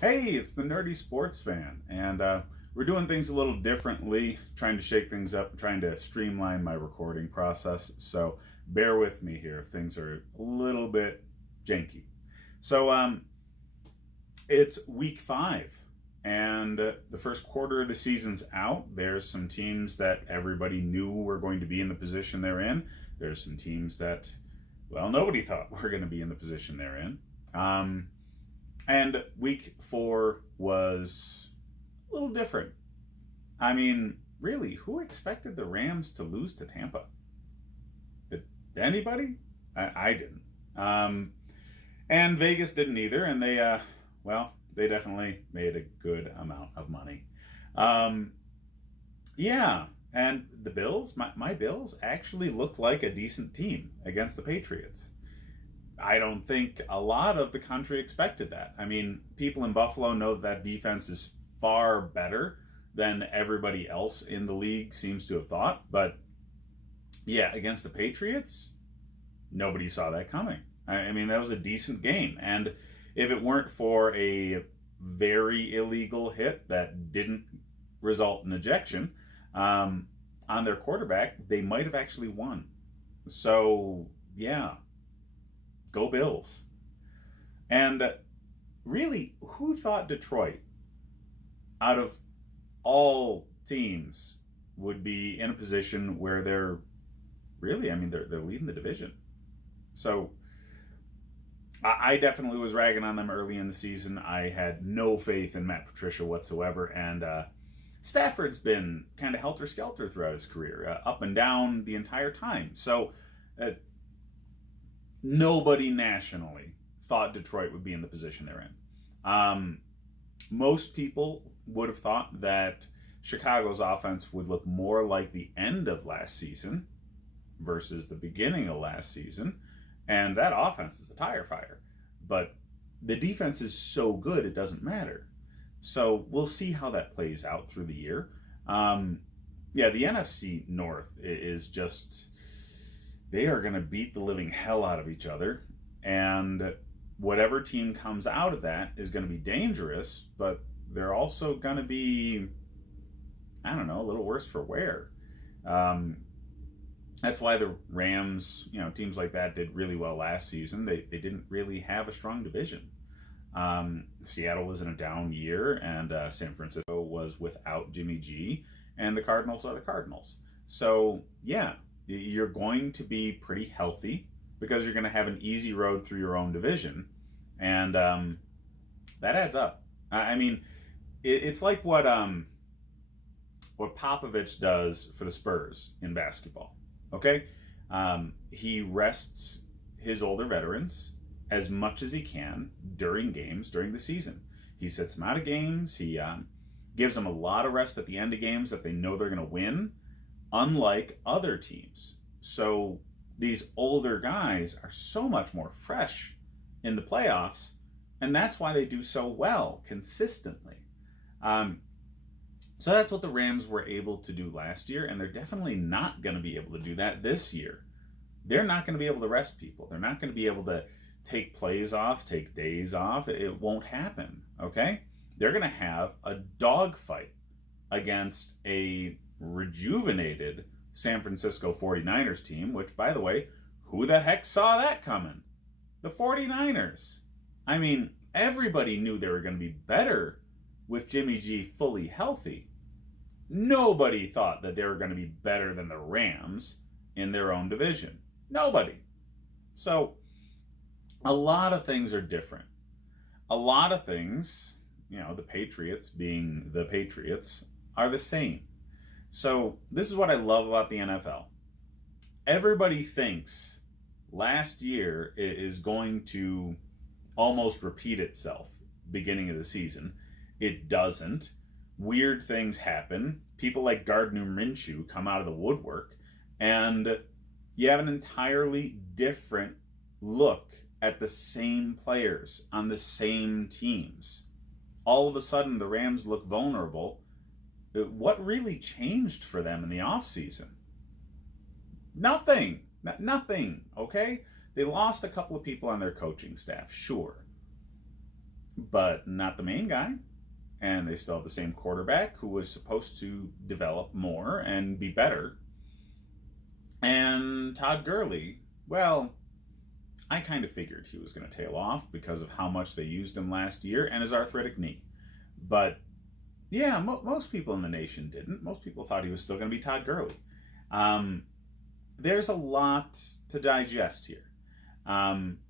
Hey, it's the Nerdy Sports Fan, and we're doing things a little differently, trying to shake things up, trying to streamline my recording process. So bear with me here if things are a little bit janky. So it's week 5, and the first quarter of the season's out. There's some teams that everybody knew were going to be in the position they're in. There's some teams that, well, nobody thought were going to be in the position they're in. And week 4 was a little different. I mean, really, who expected the Rams to lose to Tampa? Did anybody? I didn't. And Vegas didn't either, and they definitely made a good amount of money. Yeah, and the Bills, my Bills actually looked like a decent team against the Patriots. I don't think a lot of the country expected that. I mean, people in Buffalo know that defense is far better than everybody else in the league seems to have thought. But yeah, against the Patriots, nobody saw that coming. I mean, that was a decent game. And if it weren't for a very illegal hit that didn't result in ejection on their quarterback, they might have actually won. So, yeah. Go Bills. And really, who thought Detroit, out of all teams, would be in a position where they're leading the division? So I definitely was ragging on them early in the season. I had no faith in Matt Patricia whatsoever, and Stafford's been kind of helter-skelter throughout his career, up and down the entire time. So nobody nationally thought Detroit would be in the position they're in. Most people would have thought that Chicago's offense would look more like the end of last season versus the beginning of last season, and that offense is a tire fire. But the defense is so good, it doesn't matter. So we'll see how that plays out through the year. The NFC North is just... they are going to beat the living hell out of each other, and whatever team comes out of that is going to be dangerous, but they're also going to be, I don't know, a little worse for wear. That's why the Rams, teams like that did really well last season. They didn't really have a strong division. Seattle was in a down year, and San Francisco was without Jimmy G, and the Cardinals are the Cardinals. So, yeah. You're going to be pretty healthy because you're going to have an easy road through your own division. And that adds up. I mean, it's like what Popovich does for the Spurs in basketball. Okay? He rests his older veterans as much as he can during games, during the season. He sits them out of games. He gives them a lot of rest at the end of games that they know they're going to win, unlike other teams. So these older guys are so much more fresh in the playoffs, and that's why they do so well consistently. So that's what the Rams were able to do last year, and they're definitely not going to be able to do that this year. They're not going to be able to rest people. They're not going to be able to take plays off, take days off. It won't happen, okay? They're going to have a dogfight against a rejuvenated San Francisco 49ers team, which, by the way, who the heck saw that coming? The 49ers. I mean, everybody knew they were going to be better with Jimmy G fully healthy. Nobody thought that they were going to be better than the Rams in their own division. Nobody. So, a lot of things are different. A lot of things, the Patriots being the Patriots, are the same. So this is what I love about the NFL. Everybody thinks last year is going to almost repeat itself beginning of the season. It doesn't. Weird things happen. People like Gardner Minshew come out of the woodwork, and you have an entirely different look at the same players on the same teams. All of a sudden, the Rams look vulnerable. What really changed for them in the offseason? Nothing. Nothing, okay? They lost a couple of people on their coaching staff, sure. but not the main guy. And they still have the same quarterback who was supposed to develop more and be better. And Todd Gurley, well, I kind of figured he was going to tail off because of how much they used him last year and his arthritic knee. But yeah, most people in the nation didn't. Most people thought he was still going to be Todd Gurley. There's a lot to digest here.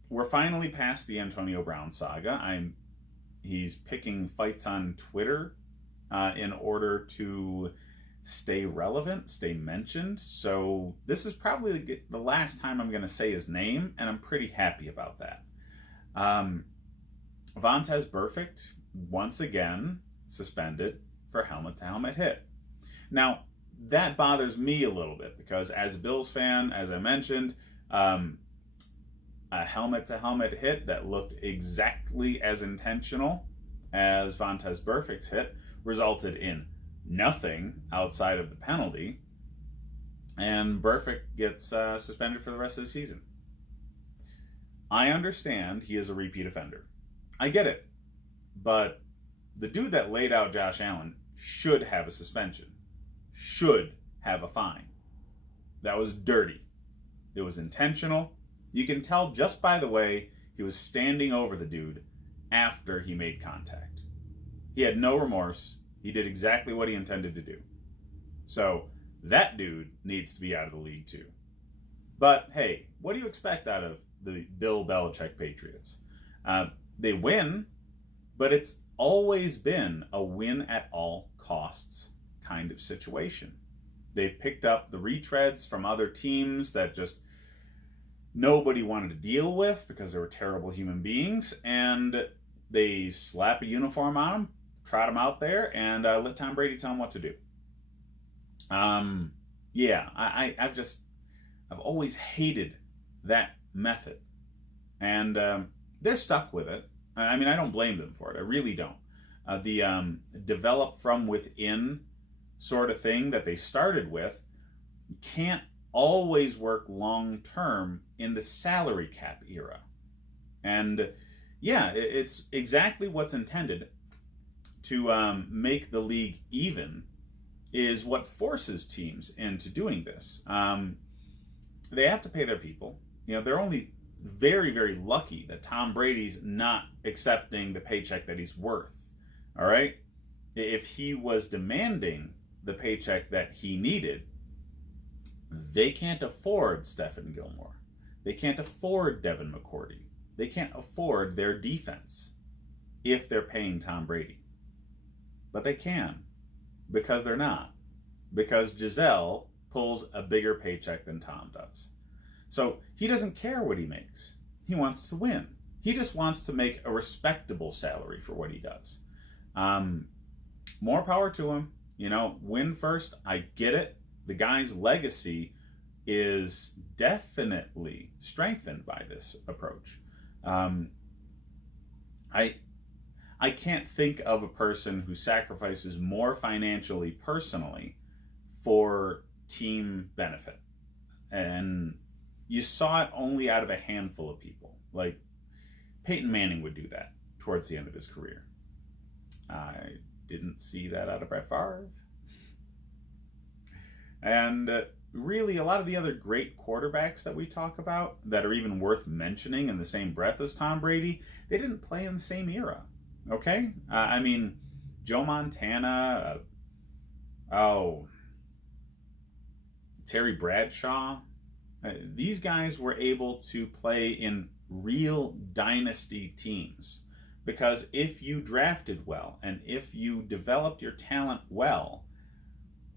We're finally past the Antonio Brown saga. He's picking fights on Twitter in order to stay relevant, stay mentioned. So this is probably the last time I'm going to say his name, and I'm pretty happy about that. Vontaze Burfict, once again, suspended for helmet-to-helmet hit. Now, that bothers me a little bit because as a Bills fan, as I mentioned, a helmet-to-helmet hit that looked exactly as intentional as Vontaze Burfict's hit resulted in nothing outside of the penalty, and Burfict gets suspended for the rest of the season. I understand he is a repeat offender. I get it. But the dude that laid out Josh Allen should have a suspension, should have a fine. That was dirty. It was intentional. You can tell just by the way he was standing over the dude after he made contact. He had no remorse. He did exactly what he intended to do. So that dude needs to be out of the league too. But hey, what do you expect out of the Bill Belichick Patriots? They win, but it's always been a win at all costs kind of situation. They've picked up the retreads from other teams that just nobody wanted to deal with because they were terrible human beings, and they slap a uniform on them, trot them out there, and let Tom Brady tell them what to do. I've always hated that method, and they're stuck with it. I mean, I don't blame them for it. I really don't. The develop from within sort of thing that they started with can't always work long term in the salary cap era. And yeah, it's exactly what's intended to make the league even is what forces teams into doing this. They have to pay their people. You know, they're only very, very lucky that Tom Brady's not accepting the paycheck that he's worth. All right? If he was demanding the paycheck that he needed, they can't afford Stephon Gilmore. They can't afford Devin McCourty. They can't afford their defense if they're paying Tom Brady. But they can, because they're not. Because Giselle pulls a bigger paycheck than Tom does. So he doesn't care what he makes. He wants to win. He just wants to make a respectable salary for what he does. More power to him. You know, win first. I get it. The guy's legacy is definitely strengthened by this approach. I can't think of a person who sacrifices more financially, personally, for team benefit. And you saw it only out of a handful of people. Like, Peyton Manning would do that towards the end of his career. I didn't see that out of Brett Favre. And really, a lot of the other great quarterbacks that we talk about that are even worth mentioning in the same breath as Tom Brady, they didn't play in the same era. Okay? I mean, Joe Montana, Terry Bradshaw, these guys were able to play in real dynasty teams. Because if you drafted well and if you developed your talent well,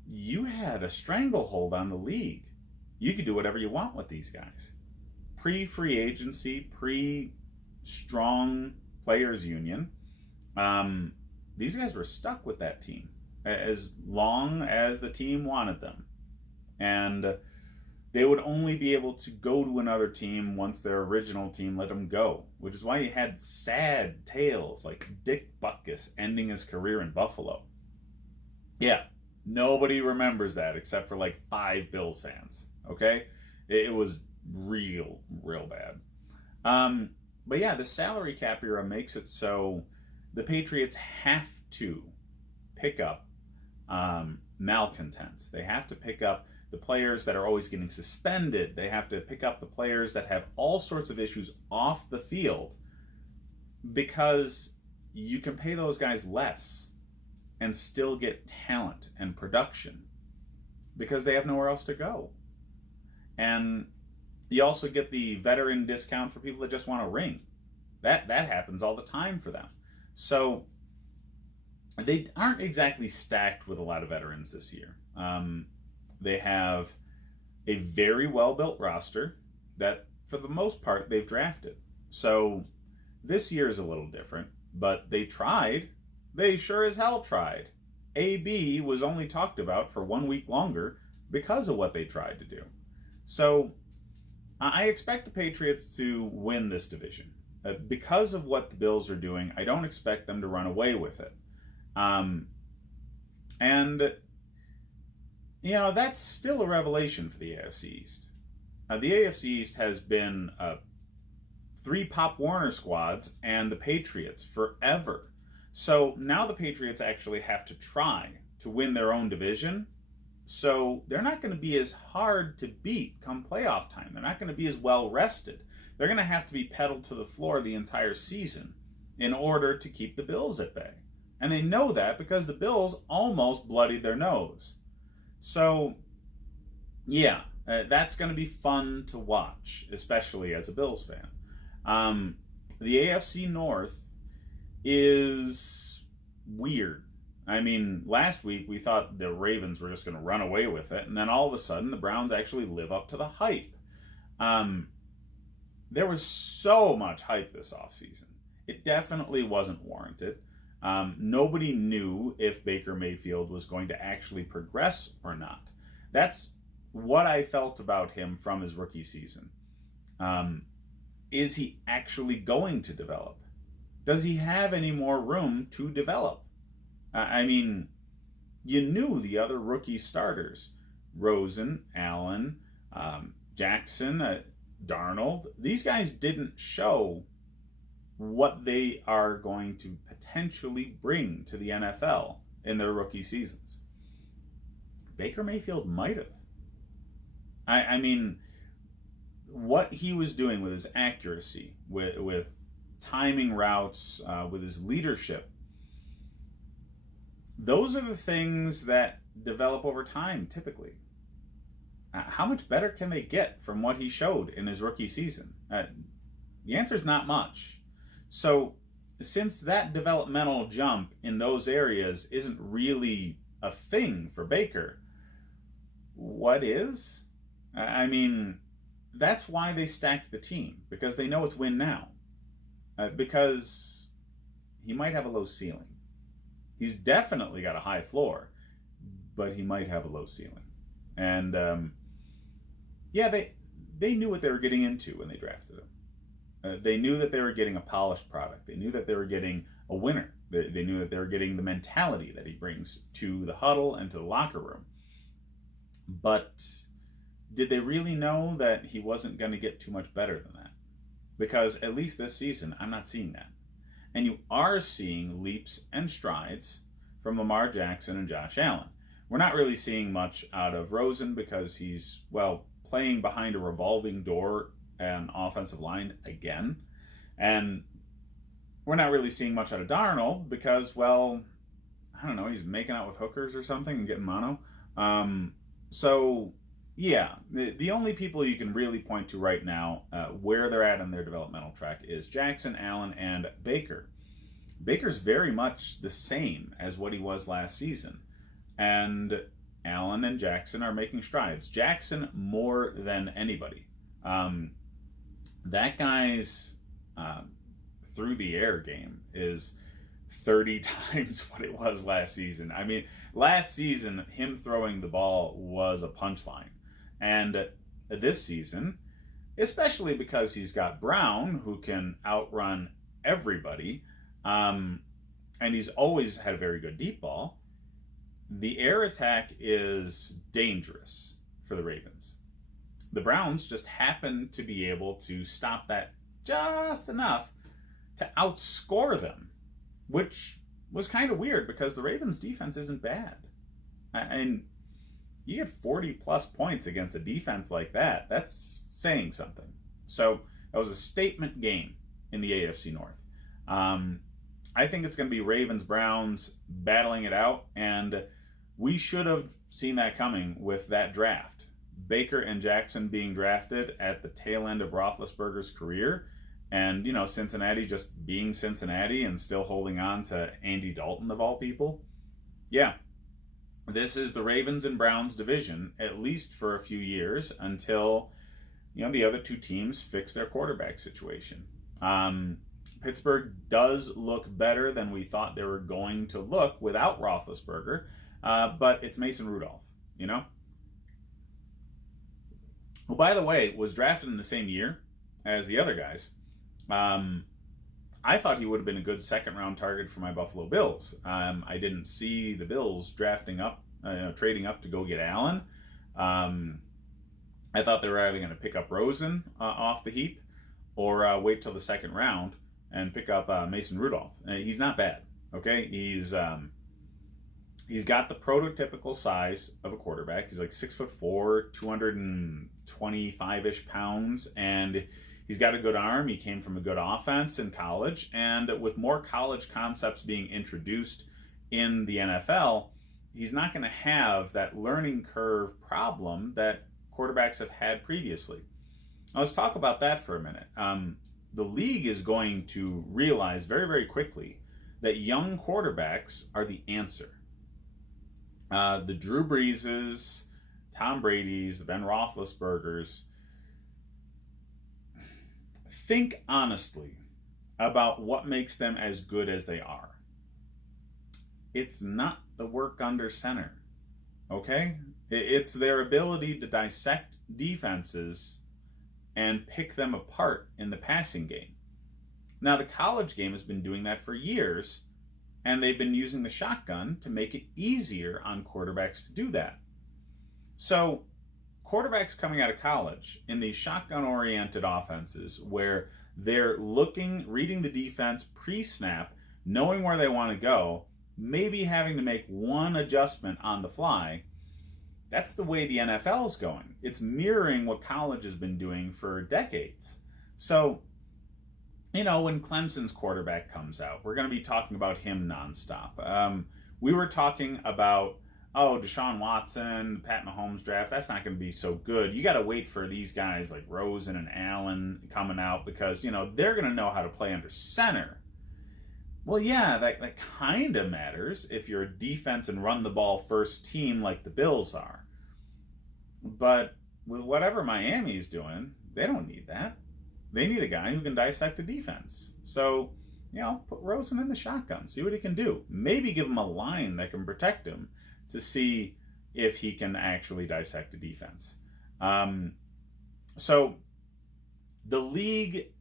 you had a stranglehold on the league. You could do whatever you want with these guys. Pre-free agency, pre-strong players union, these guys were stuck with that team as long as the team wanted them. And they would only be able to go to another team once their original team let them go, which is why you had sad tales like Dick Butkus ending his career in Buffalo. Yeah, nobody remembers that except for like 5 Bills fans, okay? It was real bad. But yeah, the salary cap era makes it so the Patriots have to pick up malcontents. They have to pick up the players that are always getting suspended. They have to pick up the players that have all sorts of issues off the field, because you can pay those guys less and still get talent and production because they have nowhere else to go. And you also get the veteran discount for people that just want a ring. That happens all the time for them. So they aren't exactly stacked with a lot of veterans this year. They have a very well-built roster that, for the most part, they've drafted. So this year is a little different, but they tried. They sure as hell tried. AB was only talked about for 1 week longer because of what they tried to do. So I expect the Patriots to win this division. Because of what the Bills are doing, I don't expect them to run away with it. And, you know, that's still a revelation for the AFC East. The AFC East has been 3 Pop Warner squads and the Patriots forever. So now the Patriots actually have to try to win their own division. So they're not going to be as hard to beat come playoff time. They're not going to be as well rested. They're going to have to be pedaled to the floor the entire season in order to keep the Bills at bay. And they know that because the Bills almost bloodied their nose. So, yeah, that's going to be fun to watch, especially as a Bills fan. The AFC North is weird. I mean, last week we thought the Ravens were just going to run away with it, and then all of a sudden the Browns actually live up to the hype. There was so much hype this offseason. It definitely wasn't warranted. Nobody knew if Baker Mayfield was going to actually progress or not. That's what I felt about him from his rookie season. Is he actually going to develop? Does he have any more room to develop? I mean, you knew the other rookie starters. Rosen, Allen, Jackson, Darnold. These guys didn't show what they are going to potentially bring to the NFL in their rookie seasons. Baker Mayfield might have. I mean, what he was doing with his accuracy, with timing routes, with his leadership, those are the things that develop over time, typically. How much better can they get from what he showed in his rookie season? The answer is not much. So, since that developmental jump in those areas isn't really a thing for Baker, what is? I mean, that's why they stacked the team, because they know it's win now. Because he might have a low ceiling. He's definitely got a high floor, but he might have a low ceiling. And, yeah, they knew what they were getting into when they drafted him. They knew that they were getting a polished product. They knew that they were getting a winner. They knew that they were getting the mentality that he brings to the huddle and to the locker room. But did they really know that he wasn't going to get too much better than that? Because at least this season, I'm not seeing that. And you are seeing leaps and strides from Lamar Jackson and Josh Allen. We're not really seeing much out of Rosen because he's, well, playing behind a revolving door and offensive line again. And we're not really seeing much out of Darnold because, well, I don't know, he's making out with hookers or something and getting mono. So, yeah, the only people you can really point to right now where they're at on their developmental track is Jackson, Allen, and Baker. Baker's very much the same as what he was last season. And Allen and Jackson are making strides. Jackson more than anybody. That guy's through the air game is 30 times what it was last season. I mean, last season, him throwing the ball was a punchline. And this season, especially because he's got Brown, who can outrun everybody, and he's always had a very good deep ball, the air attack is dangerous for the Ravens. The Browns just happen to be able to stop that just enough to outscore them which was kind of weird because the Ravens defense isn't bad. And you get 40 plus points against a defense like that, that's saying something. So that was a statement game in the AFC North. I think it's going to be Ravens-Browns battling it out, and we should have seen that coming with that draft. Baker and Jackson being drafted at the tail end of Roethlisberger's career, and, Cincinnati just being Cincinnati and still holding on to Andy Dalton of all people. Yeah, this is the Ravens and Browns division, at least for a few years, until, the other two teams fix their quarterback situation. Pittsburgh does look better than we thought they were going to look without Roethlisberger, but it's Mason Rudolph, who, by the way, was drafted in the same year as the other guys. I thought he would have been a good second-round target for my Buffalo Bills. I didn't see the Bills trading up to go get Allen. I thought they were either going to pick up Rosen off the heap or wait till the second round and pick up Mason Rudolph. He's not bad, okay? He's got the prototypical size of a quarterback. He's like 6'4", 225-ish pounds, and he's got a good arm. He came from a good offense in college, and with more college concepts being introduced in the NFL, he's not going to have that learning curve problem that quarterbacks have had previously. Now, let's talk about that for a minute. The league is going to realize very, very quickly that young quarterbacks are the answer. The Drew Breeses, Tom Brady's, the Ben Roethlisbergers. Think honestly about what makes them as good as they are. It's not the work under center, okay? It's their ability to dissect defenses and pick them apart in the passing game. Now, the college game has been doing that for years, and they've been using the shotgun to make it easier on quarterbacks to do that. So, quarterbacks coming out of college in these shotgun-oriented offenses where they're reading the defense pre-snap, knowing where they want to go, maybe having to make one adjustment on the fly, that's the way the NFL is going. It's mirroring what college has been doing for decades. So, when Clemson's quarterback comes out, we're going to be talking about him nonstop. We were talking about, Deshaun Watson, Pat Mahomes draft, that's not going to be so good. You got to wait for these guys like Rosen and Allen coming out because, they're going to know how to play under center. Well, yeah, that kind of matters if you're a defense and run the ball first team like the Bills are. But with whatever Miami's doing, they don't need that. They need a guy who can dissect a defense. So, put Rosen in the shotgun, see what he can do. Maybe give him a line that can protect him to see if he can actually dissect a defense. So, the league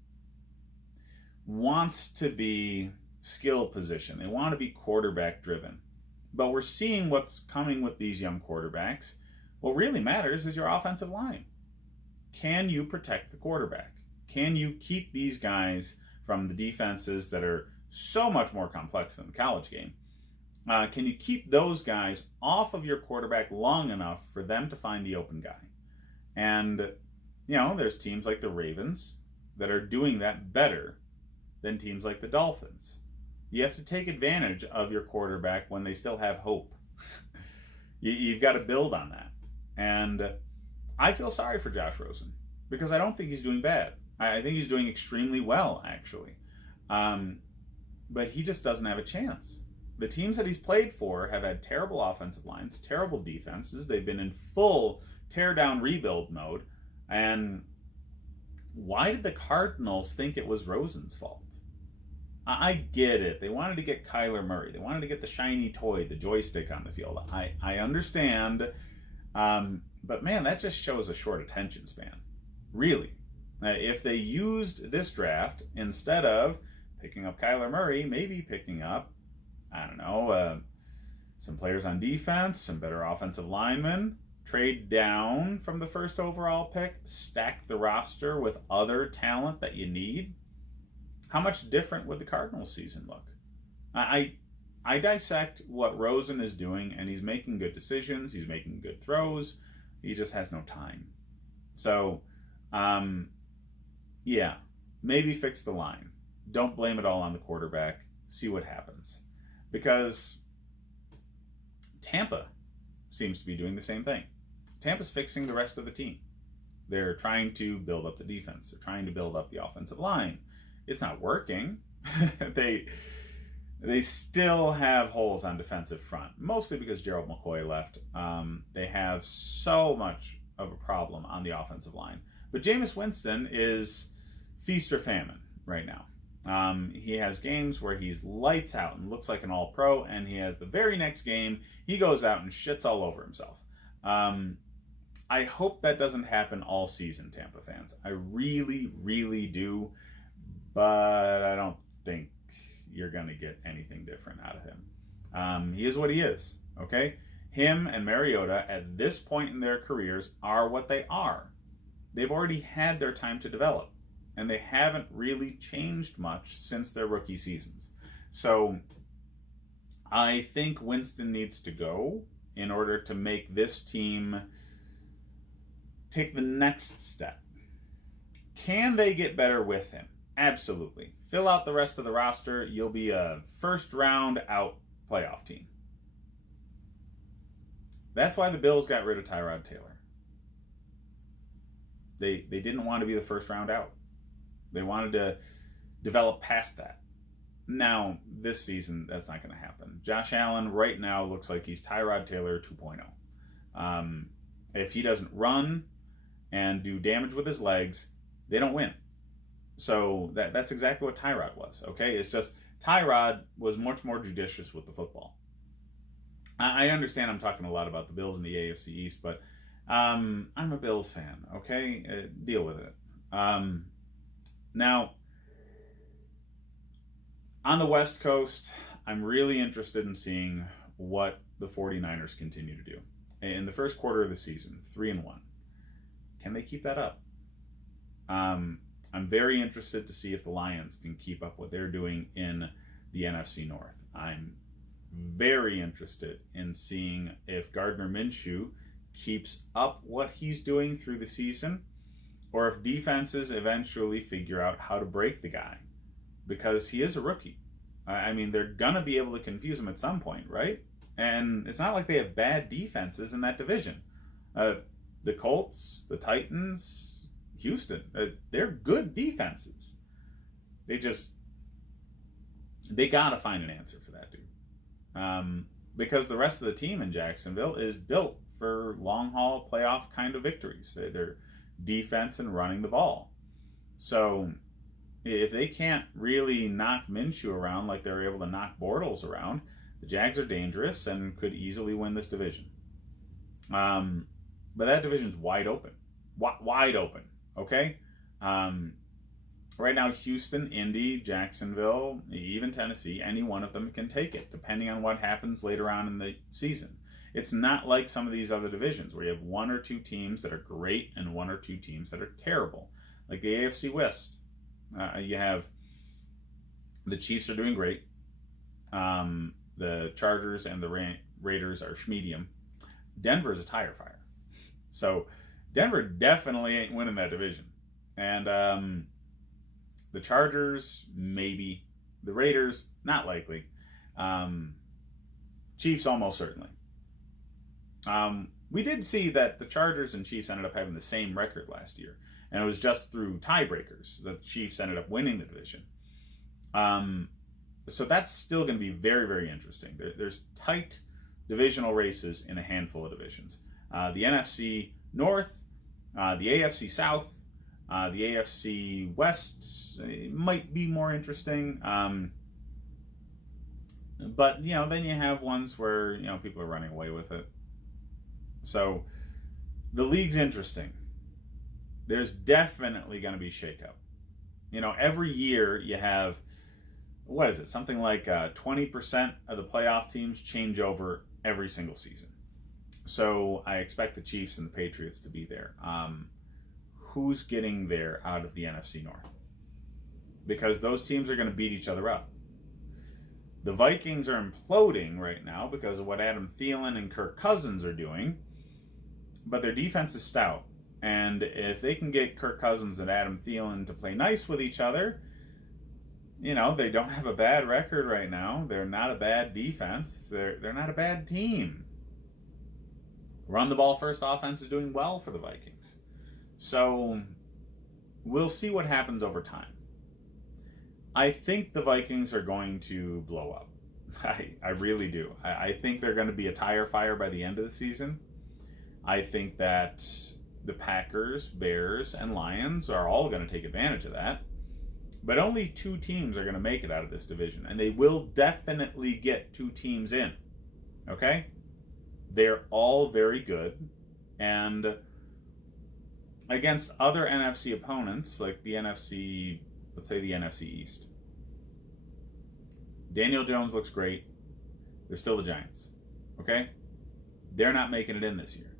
wants to be skill position. They want to be quarterback driven. But we're seeing what's coming with these young quarterbacks. What really matters is your offensive line. Can you protect the quarterback? Can you keep these guys from the defenses that are so much more complex than the college game? Can you keep those guys off of your quarterback long enough for them to find the open guy? And, there's teams like the Ravens that are doing that better than teams like the Dolphins. You have to take advantage of your quarterback when they still have hope. You've got to build on that. And I feel sorry for Josh Rosen because I don't think he's doing bad. I think he's doing extremely well, actually. But he just doesn't have a chance. The teams that he's played for have had terrible offensive lines, terrible defenses. They've been in full tear-down rebuild mode. And why did the Cardinals think it was Rosen's fault? I get it. They wanted to get Kyler Murray. They wanted to get the shiny toy, the joystick on the field. I understand. But man, that just shows a short attention span. Really. If they used this draft, instead of picking up Kyler Murray, maybe picking up, some players on defense, some better offensive linemen, trade down from the first overall pick, stack the roster with other talent that you need, how much different would the Cardinals season look? I I dissect what Rosen is doing, and he's making good decisions. He's making good throws. He just has no time. So, yeah, maybe fix the line. Don't blame it all on the quarterback. See what happens. Because Tampa seems to be doing the same thing. Tampa's fixing the rest of the team. They're trying to build up the defense. They're trying to build up the offensive line. It's not working. They still have holes on defensive front, mostly because Gerald McCoy left. They have so much of a problem on the offensive line. But Jameis Winston is feast or famine right now. He has games where he's lights out and looks like an all-pro, and he has the very next game, he goes out and shits all over himself. I hope that doesn't happen all season, Tampa fans. I really, really do, but I don't think you're going to get anything different out of him. He is what he is, okay? Him and Mariota at this point in their careers are what they are. They've already had their time to develop, and they haven't really changed much since their rookie seasons. So I think Winston needs to go in order to make this team take the next step. Can they get better with him? Absolutely. Fill out the rest of the roster. You'll be a first round out playoff team. That's why the Bills got rid of Tyrod Taylor. They didn't want to be the first round out. They wanted to develop past that. Now, this season, that's not going to happen. Josh Allen right now looks like he's Tyrod Taylor 2.0. If he doesn't run and do damage with his legs, they don't win. So that's exactly what Tyrod was, okay? It's just Tyrod was much more judicious with the football. I understand I'm talking a lot about the Bills in the AFC East, but I'm a Bills fan, okay? Deal with it. Now, on the West Coast, I'm really interested in seeing what the 49ers continue to do. In the first quarter of the season, 3-1. Can they keep that up? I'm very interested to see if the Lions can keep up what they're doing in the NFC North. I'm very interested in seeing if Gardner Minshew keeps up what he's doing through the season, or if defenses eventually figure out how to break the guy, because he is a rookie. I mean, they're going to be able to confuse him at some point, right? And it's not like they have bad defenses in that division. The Colts, the Titans, Houston, they're good defenses. They got to find an answer for that dude. Because the rest of the team in Jacksonville is built for long-haul playoff kind of victories. They're defense and running the ball. So if they can't really knock Minshew around like they're able to knock Bortles around, the Jags are dangerous and could easily win this division. But that division's wide open. Wide open, okay? Right now, Houston, Indy, Jacksonville, even Tennessee, any one of them can take it, depending on what happens later on in the season. It's not like some of these other divisions where you have one or two teams that are great and one or two teams that are terrible. Like the AFC West. You have the Chiefs are doing great. The Chargers and the Raiders are schmedium. Denver's a tire fire. So Denver definitely ain't winning that division. And the Chargers, maybe. The Raiders, not likely. Chiefs, almost certainly. We did see that the Chargers and Chiefs ended up having the same record last year. And it was just through tiebreakers that the Chiefs ended up winning the division. So that's still going to be very, very interesting. There's tight divisional races in a handful of divisions. The NFC North, the AFC South, the AFC West might be more interesting. But, then you have ones where, people are running away with it. So the league's interesting. There's definitely going to be shakeup. Every year you have, what is it? Something like 20% of the playoff teams change over every single season. So I expect the Chiefs and the Patriots to be there. Who's getting there out of the NFC North? Because those teams are going to beat each other up. The Vikings are imploding right now because of what Adam Thielen and Kirk Cousins are doing, but their defense is stout. And if they can get Kirk Cousins and Adam Thielen to play nice with each other, you know, they don't have a bad record right now. They're not a bad defense. They're not a bad team. Run the ball first offense is doing well for the Vikings. So we'll see what happens over time. I think the Vikings are going to blow up. I really do. I think they're going to be a tire fire by the end of the season. I think that the Packers, Bears, and Lions are all going to take advantage of that. But only 2 teams are going to make it out of this division. And they will definitely get 2 teams in. Okay? They're all very good. And against other NFC opponents, like the NFC, let's say the NFC East, Daniel Jones looks great. They're still the Giants. Okay? They're not making it in this year.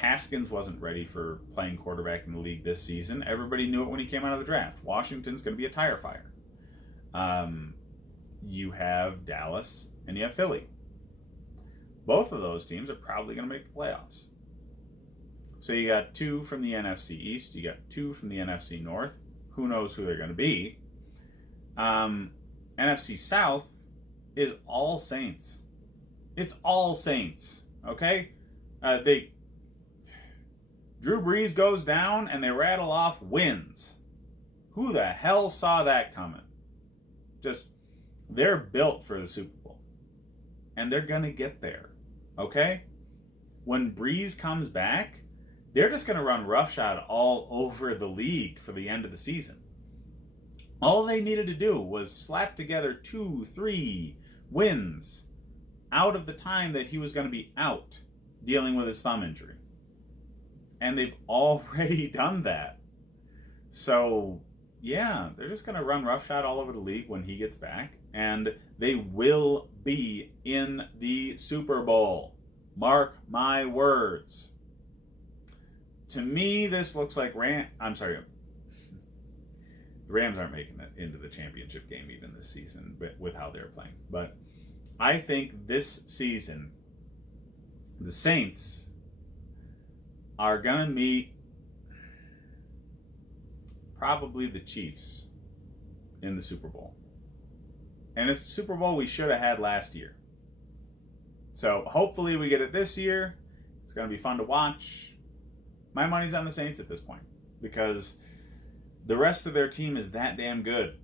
Haskins wasn't ready for playing quarterback in the league this season. Everybody knew it when he came out of the draft. Washington's going to be a tire fire. You have Dallas and you have Philly. Both of those teams are probably going to make the playoffs. So you got 2 from the NFC East. You got 2 from the NFC North. Who knows who they're going to be? NFC South is all Saints. It's all Saints. Okay? Drew Brees goes down and they rattle off wins. Who the hell saw that coming? Just, they're built for the Super Bowl. And they're going to get there. Okay? When Brees comes back, they're just going to run roughshod all over the league for the end of the season. All they needed to do was slap together 2-3 wins out of the time that he was going to be out dealing with his thumb injury. And they've already done that. So, yeah, they're just going to run roughshod all over the league when he gets back. And they will be in the Super Bowl. Mark my words. To me, this looks like the Rams aren't making it into the championship game even this season with how they're playing. But I think this season, the Saints are going to meet probably the Chiefs in the Super Bowl. And it's the Super Bowl we should have had last year. So hopefully we get it this year. It's going to be fun to watch. My money's on the Saints at this point because the rest of their team is that damn good.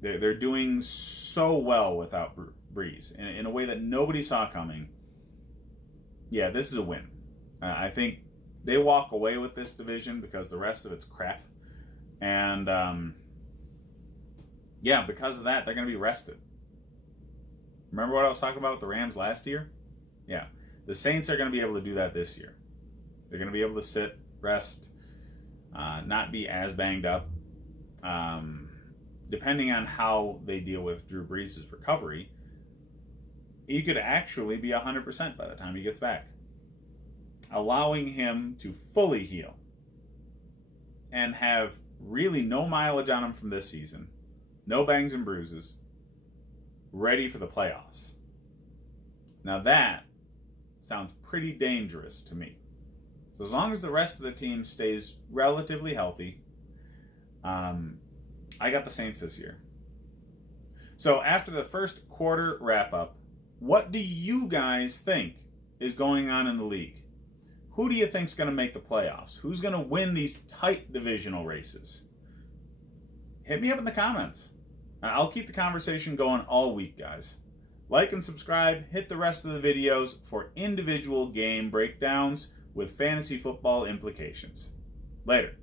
They're doing so well without Brees in a way that nobody saw coming. Yeah, this is a win. I think they walk away with this division because the rest of it's crap. And, because of that, they're going to be rested. Remember what I was talking about with the Rams last year? Yeah. The Saints are going to be able to do that this year. They're going to be able to sit, rest, not be as banged up. Depending on how they deal with Drew Brees' recovery, he could actually be 100% by the time he gets back. Allowing him to fully heal and have really no mileage on him from this season, no bangs and bruises, ready for the playoffs. Now that sounds pretty dangerous to me. So as long as the rest of the team stays relatively healthy, I got the Saints this year. So after the first quarter wrap-up, what do you guys think is going on in the league? Who do you think is going to make the playoffs? Who's going to win these tight divisional races? Hit me up in the comments. I'll keep the conversation going all week, guys. Like and subscribe. Hit the rest of the videos for individual game breakdowns with fantasy football implications. Later.